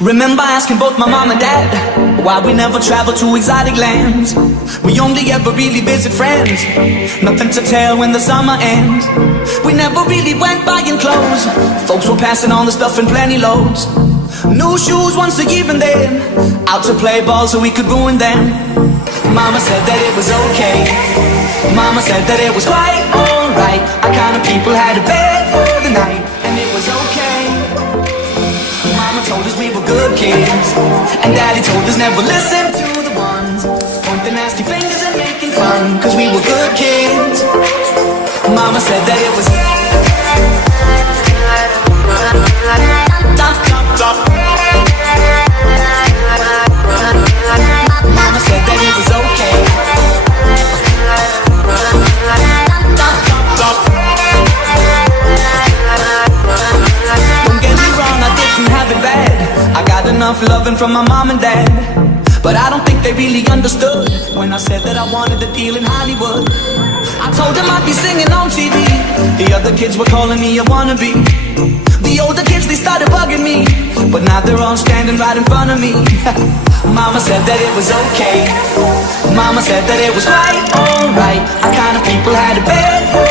Remember asking both my mom and dad why we never traveled to exotic lands. We only ever really visit friends, nothing to tell when the summer ends. We never really went buying clothes, folks were passing on the stuff in plenty loads. New shoes once a year and then out to play ball so we could ruin them. Mama said that it was okay, Mama said that it was quite alright. Our kind of people had a bed for the night, and it was okay. Mama told us we were good kids, and Daddy told us never listen to the ones pointing nasty fingers and making fun, cause we were good kids. Mama said that it was Mama said that it was okay. Don't get me wrong, I didn't have it bad. I got enough loving from my mom and dad, but I don't think they really understood when I said that I wanted a deal in Hollywood. I told them I'd be singing on TV, the other kids were calling me a wannabe. The older kids, they started bugging me, but now they're all standing right in front of me. Mama said that it was okay, Mama said that it was quite alright. Our kind of people had a bed for